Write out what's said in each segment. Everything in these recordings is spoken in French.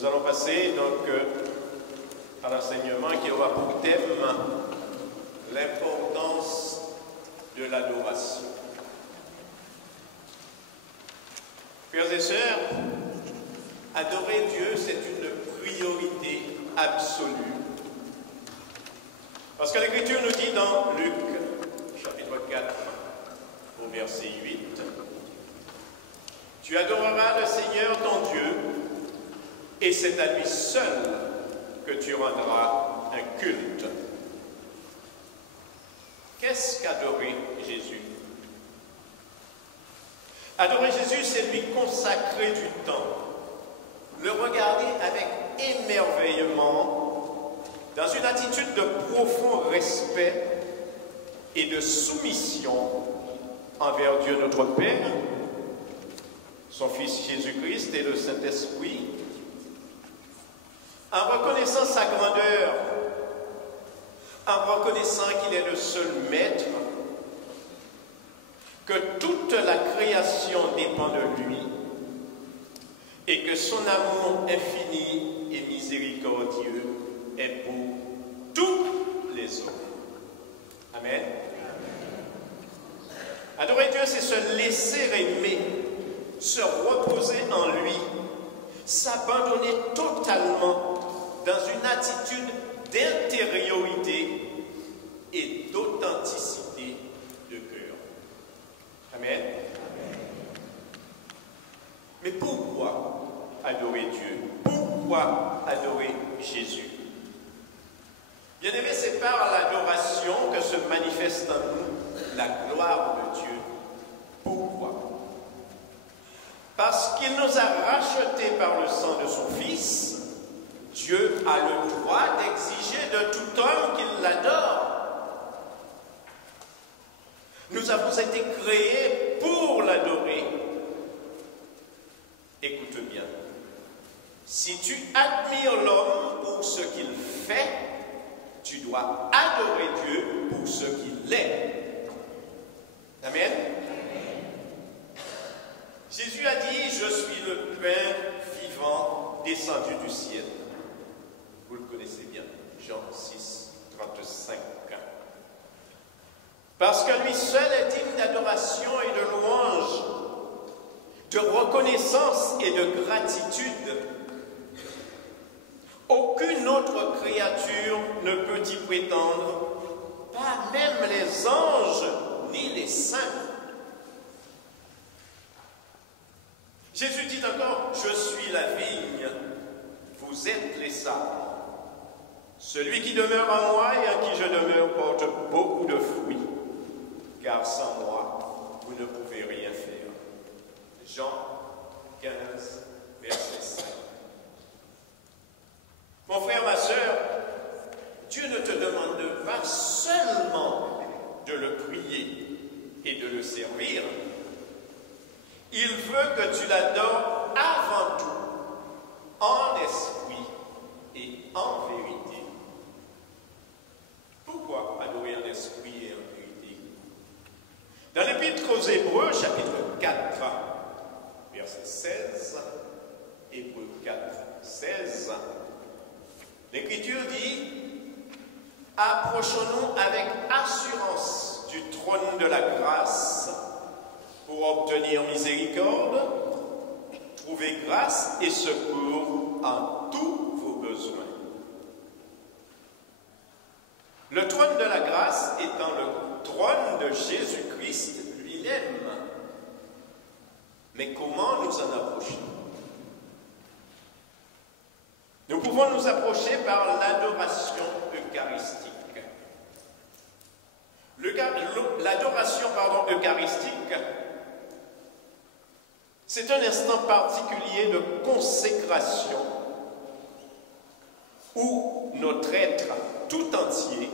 Nous allons passer donc à l'enseignement qui aura pour thème l'importance de l'adoration. Frères et sœurs, adorer Dieu, c'est une priorité absolue. Parce que l'Écriture nous dit dans Luc, chapitre 4, au verset 8, « Tu adoreras le Seigneur ton Dieu, et c'est à lui seul que tu rendras un culte. » Qu'est-ce qu'adorer Jésus? Adorer Jésus, c'est lui consacrer du temps, le regarder avec émerveillement, dans une attitude de profond respect et de soumission envers Dieu notre Père, son Fils Jésus-Christ et le Saint-Esprit, en reconnaissant sa grandeur, en reconnaissant qu'il est le seul Maître, que toute la création dépend de lui et que son amour infini et miséricordieux est pour tous les hommes. Amen. Adorer Dieu, c'est se laisser aimer, se reposer en lui, s'abandonner totalement dans une attitude d'intériorité et d'authenticité de cœur. Amen. Mais pourquoi adorer Dieu? Pourquoi adorer Jésus? Bien aimé, c'est par l'adoration que se manifeste en nous la gloire de Dieu. Pourquoi? Parce qu'il nous a rachetés par le sang de son Fils, Dieu a le droit d'exiger de tout homme qu'il l'adore. Nous avons été créés pour l'adorer. Écoute bien. Si tu admires l'homme pour ce qu'il fait, tu dois adorer Dieu pour ce qu'il est. Amen. Jésus a dit, je suis le pain vivant descendu du ciel. Vous le connaissez bien, Jean 6, 35. Parce que lui seul est digne d'adoration et de louange, de reconnaissance et de gratitude. Aucune autre créature ne peut y prétendre, pas même les anges ni les saints. Jésus dit encore, je suis la vigne, vous êtes les sables. Celui qui demeure en moi et en qui je demeure porte beaucoup de fruits, car sans moi, vous ne pouvez rien faire. Jean 15, verset 5. Mon frère, ma sœur, Dieu ne te demande pas seulement de le prier et de le servir. Il veut que tu l'adores avant tout, en esprit et en vérité. Pourquoi adorer en esprit et en vérité? Dans l'Épître aux Hébreux, chapitre 4, verset 16, Hébreux 4, 16, l'Écriture dit « Approchons-nous avec assurance du trône de la grâce pour obtenir miséricorde, trouver grâce et secours en tous vos besoins. » Le trône de la grâce étant le trône de Jésus-Christ lui-même. Mais comment nous en approcher? Nous pouvons nous approcher par l'adoration eucharistique. L'adoration eucharistique, c'est un instant particulier de consécration où notre être tout entier,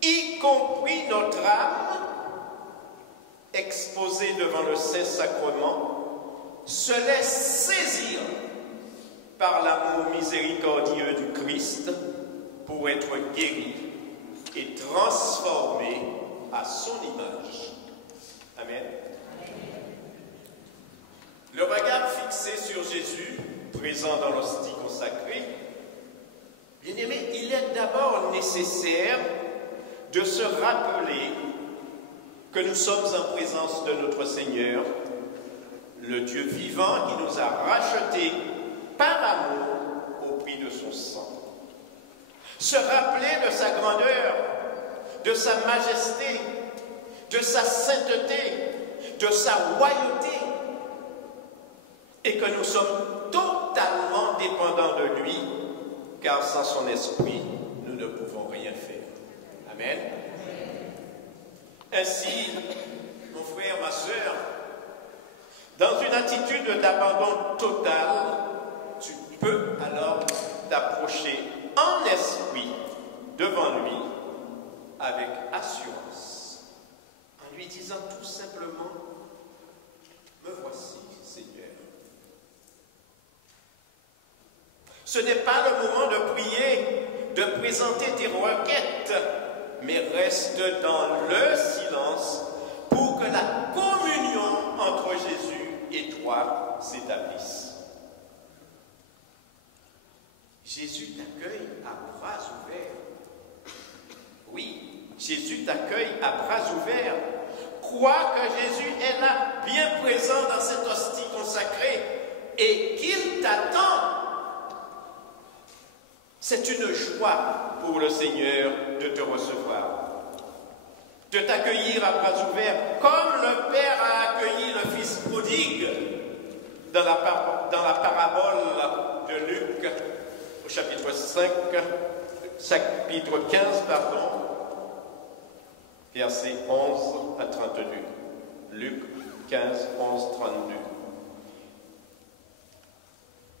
y compris notre âme, exposée devant le Saint-Sacrement, se laisse saisir par l'amour miséricordieux du Christ pour être guéri et transformé à son image. Amen. Le regard fixé sur Jésus présent dans l'hostie consacrée, bien-aimés, il est d'abord nécessaire de se rappeler que nous sommes en présence de notre Seigneur, le Dieu vivant qui nous a rachetés par amour au prix de son sang. Se rappeler de sa grandeur, de sa majesté, de sa sainteté, de sa royauté, et que nous sommes totalement dépendants de lui, car sans son esprit, nous ne pouvons rien faire. Amen. Ainsi, mon frère, ma sœur, dans une attitude d'abandon total, tu peux alors t'approcher en esprit devant lui avec assurance, en lui disant tout simplement, me voici, Seigneur. Ce n'est pas le moment de prier, de présenter tes requêtes, mais reste dans le silence pour que la communion entre Jésus et toi s'établisse. Jésus t'accueille à bras ouverts. Oui, Jésus t'accueille à bras ouverts. Crois que Jésus est là, bien présent dans cette hostie consacrée, et qu'il t'attend. C'est une joie pour le Seigneur de te recevoir, de t'accueillir à bras ouverts, comme le Père a accueilli le Fils prodigue dans la parabole de Luc, au chapitre 15, versets 11 à 32. Luc 15, 11, 32.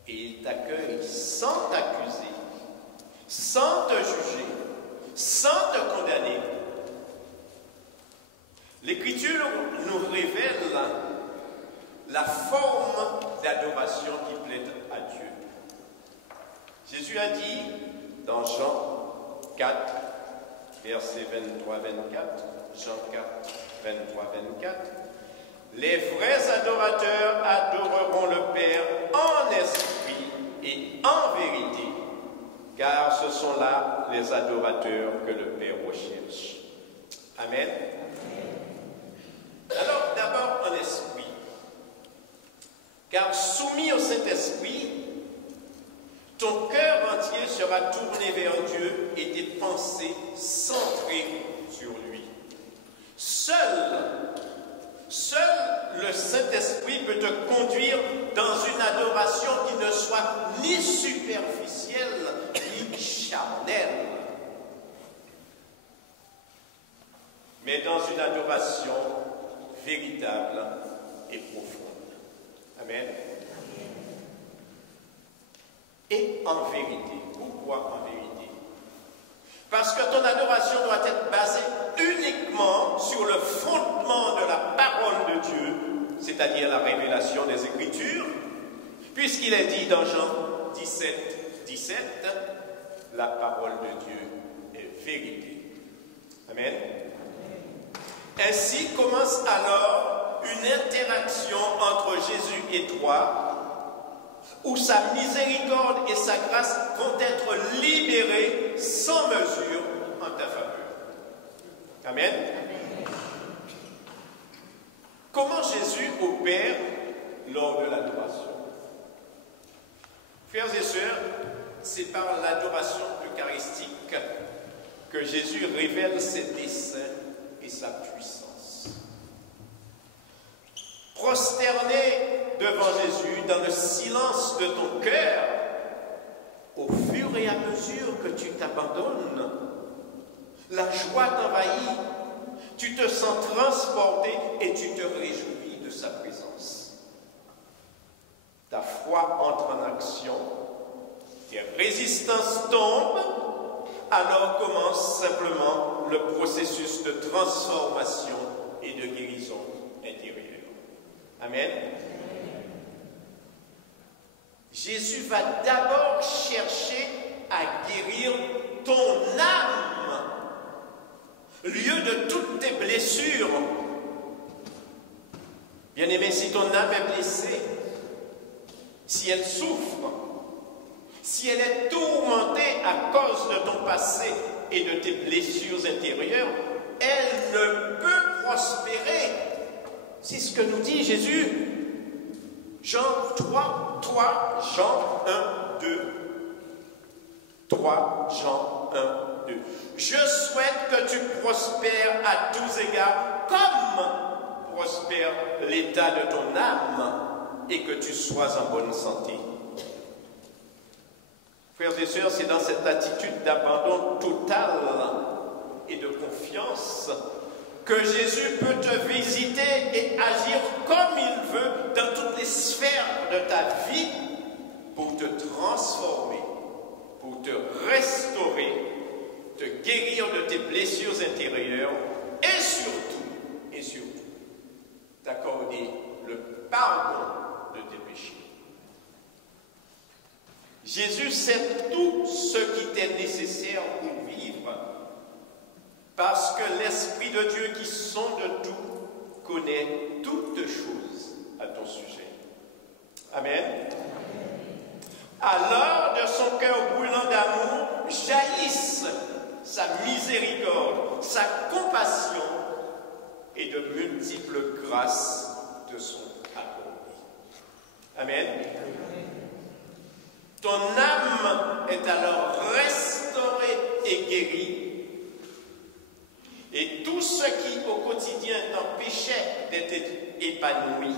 Et il t'accueille sans t'accuser, sans te juger, sans te condamner. L'Écriture nous révèle la forme d'adoration qui plaît à Dieu. Jésus a dit dans Jean 4, versets 23-24, Jean 4, 23-24, « Les vrais adorateurs adoreront le Père en esprit et en vérité, car ce sont là les adorateurs que le Père recherche. » Amen. Alors, d'abord en esprit, car soumis au Saint-Esprit, ton cœur entier sera tourné vers Dieu et tes pensées centrées sur lui. Seul le Saint-Esprit peut te conduire dans une adoration qui ne soit ni superficielle, ni charnelle, mais dans une adoration véritable et profonde. Amen. Et en vérité. Pourquoi en vérité? Parce que ton adoration doit être basée uniquement sur le fondement de la parole de Dieu, c'est-à-dire la révélation des Écritures, puisqu'il est dit dans Jean 17, 17, la parole de Dieu est vérité. Amen. Ainsi commence alors une interaction entre Jésus et toi, où sa miséricorde et sa grâce vont être libérées sans mesure en ta faveur. Amen. Comment Jésus opère lors de l'adoration? Frères et sœurs, c'est par l'adoration eucharistique que Jésus révèle ses desseins et sa puissance. Prosterné devant Jésus dans le silence de ton cœur, au fur et à mesure que tu t'abandonnes, la joie t'envahit, tu te sens transporté et tu te réjouis de sa présence. Ta foi entre en action, tes résistances tombent, alors commence simplement le processus de transformation et de guérison intérieure. Amen. Jésus va d'abord chercher à guérir ton âme, lieu de toutes tes blessures. Bien-aimé, si ton âme est blessée, si elle souffre, si elle est tourmentée à cause de ton passé et de tes blessures intérieures, elle ne peut prospérer. C'est ce que nous dit Jésus. Jean 3, Jean 1, 2. 3 Jean 1, 2. Je souhaite que tu prospères à tous égards comme prospère l'état de ton âme et que tu sois en bonne santé. Frères et sœurs, c'est dans cette attitude d'abandon total et de confiance que Jésus peut te visiter et agir comme il veut dans toutes les sphères de ta vie pour te transformer, pour te restaurer, te guérir de tes blessures intérieures et surtout, t'accorder le pardon de tes péchés. Jésus sait tout ce qui t'est nécessaire pour vivre, parce que l'Esprit de Dieu qui sonde tout connaît toutes choses à ton sujet. Amen. Alors de son cœur brûlant d'amour jaillissent sa miséricorde, sa compassion et de multiples grâces te sont accordées. Amen. Ton âme est alors restaurée et guérie. Et tout ce qui au quotidien t'empêchait d'être épanoui,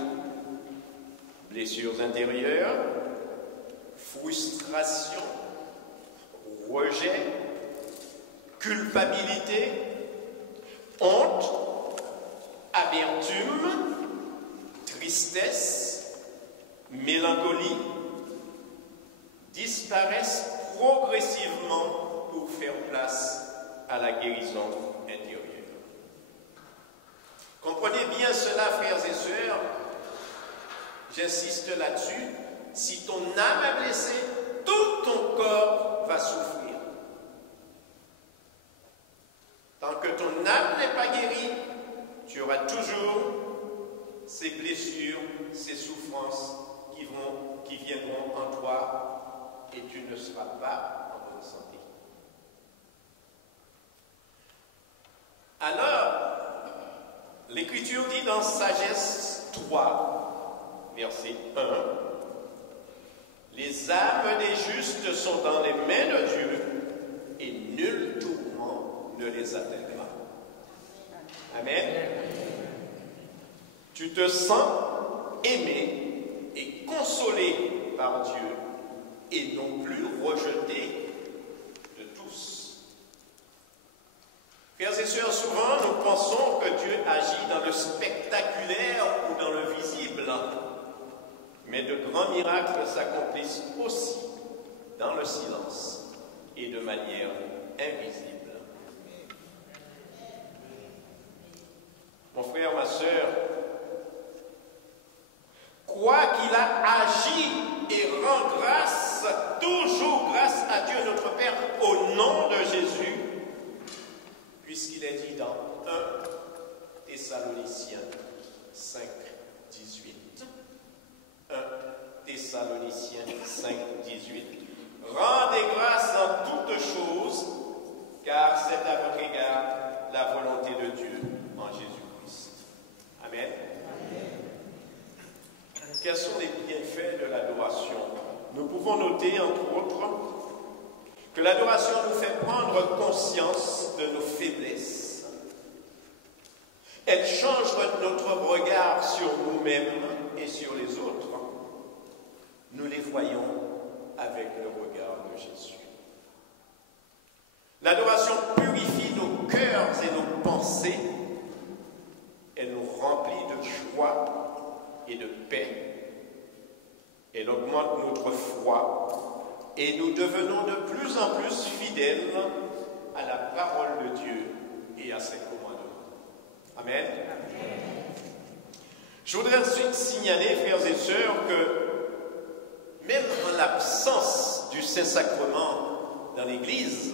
blessures intérieures, frustration, rejet, culpabilité, honte, amertume, tristesse, mélancolie, disparaissent progressivement pour faire place à la guérison intérieure. Comprenez bien cela, frères et sœurs, j'insiste là-dessus, si ton âme est blessée, tout ton corps va souffrir. Tant que ton âme n'est pas guérie, tu auras toujours ces blessures, ces souffrances qui viendront en toi et tu ne seras pas en bonne santé. Alors, l'Écriture dit dans Sagesse 3, verset 1, « Les âmes des justes sont dans les mains de Dieu et nul tourment ne les atteindra. » Amen. Tu te sens aimé et consolé par Dieu et non plus rejeté de tous. Frères et sœurs, souvent nous pensons que Dieu agit dans le spectaculaire ou dans le visible, mais de grands miracles s'accomplissent aussi dans le silence et de manière invisible. Mon frère, ma sœur, quoi qu'il a agi et rend grâce, toujours grâce à Dieu notre Père, au nom de Jésus, puisqu'il est dit dans 1 Thessaloniciens 5, 18. 1 Thessaloniciens 5, 18. Rendez grâce en toutes choses, car c'est à votre égard la volonté de Dieu en Jésus-Christ. Amen. Quels sont les bienfaits de l'adoration? Nous pouvons noter, entre autres, que l'adoration nous fait prendre conscience de nos faiblesses. Elle change notre regard sur nous-mêmes et sur les autres. Nous les voyons avec le regard de Jésus. L'adoration purifie nos cœurs et nos pensées. Elle nous remplit de joie et de paix. Elle augmente notre foi et nous devenons de plus en plus fidèles à la parole de Dieu et à ses commandements. Amen. Je voudrais ensuite signaler, frères et sœurs, que même en l'absence du Saint-Sacrement dans l'Église,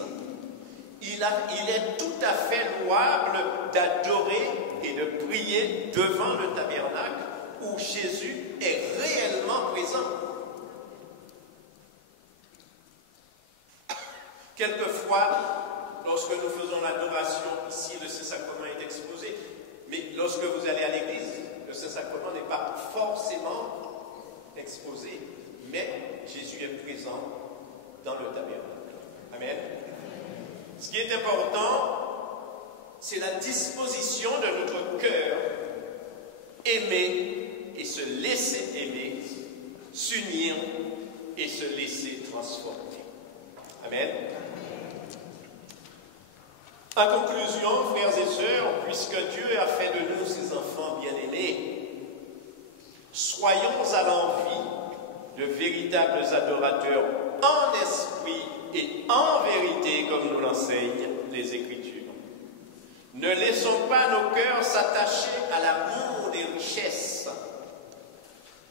il est tout à fait louable d'adorer et de prier devant le tabernacle où Jésus est réellement présent. lorsque nous faisons l'adoration, ici le Saint-Sacrement est exposé. Mais lorsque vous allez à l'église, le Saint-Sacrement n'est pas forcément exposé, mais Jésus est présent dans le tabernacle. Amen. Ce qui est important, c'est la disposition de notre cœur, aimer et se laisser aimer, s'unir et se laisser transformer. Amen. En conclusion, frères et sœurs, puisque Dieu a fait de nous ses enfants bien-aimés, soyons à l'envie de véritables adorateurs en esprit et en vérité, comme nous l'enseignent les Écritures. Ne laissons pas nos cœurs s'attacher à l'amour des richesses.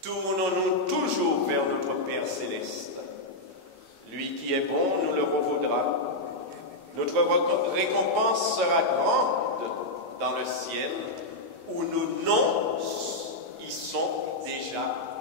Tournons-nous toujours vers notre Père céleste. Lui qui est bon nous le revaudra. Notre récompense sera grande dans le ciel, où nos noms y sont déjà